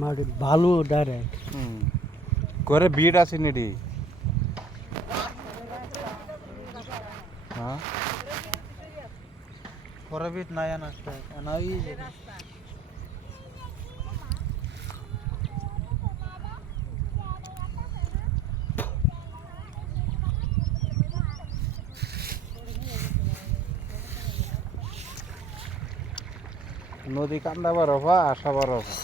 মাটি বালু ডাইরেক্ট করে বিট আছে নেডি হ্যাঁ করে বিট নাই না নাই নদী কান্দা বরফা আশা বরফা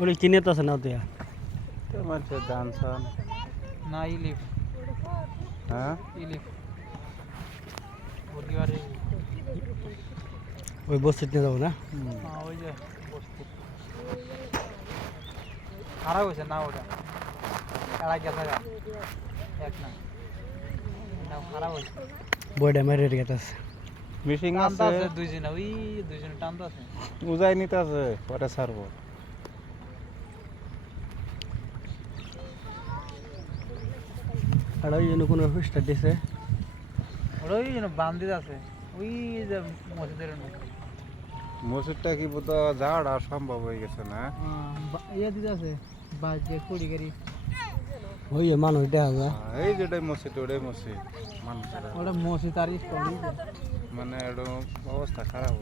ওরে কিনে তো আছে না তুই তো মানুষের ধান সান না ইলিফ হ্যাঁ ইলিফ মুরগিবাড়ি ওই বস্তিতে যাবো না হ্যাঁ ওই যে বস্তি খারাপ হয়েছে না ওটা কারা গেছে গা এক না খারাপ হয়েছে বইটা মেরে গেছে আছে মিশিং টানতে আছে আছে দুইজনে ওই দুইজনে টানতে আছে উজাই নিতে আছে পরে ছাড়বো আর ওই জন্য কোনো হুস্টার দিছে ওটা ওই যেন বান্দিদ আছে ওই যে মসজিদের মসুরটা কি বোধ যাওয়াটা সম্ভব হয়ে গেছে না ইয়ে দিতে আছে বাস যে কুড়ি গাড়ি ওই যে মানুষ দেখা যায় এই যেটাই মসজিদ ওটাই মসজিদ মানুষের ওটা মসজিদ আর মানে একদম অবস্থা খারাপ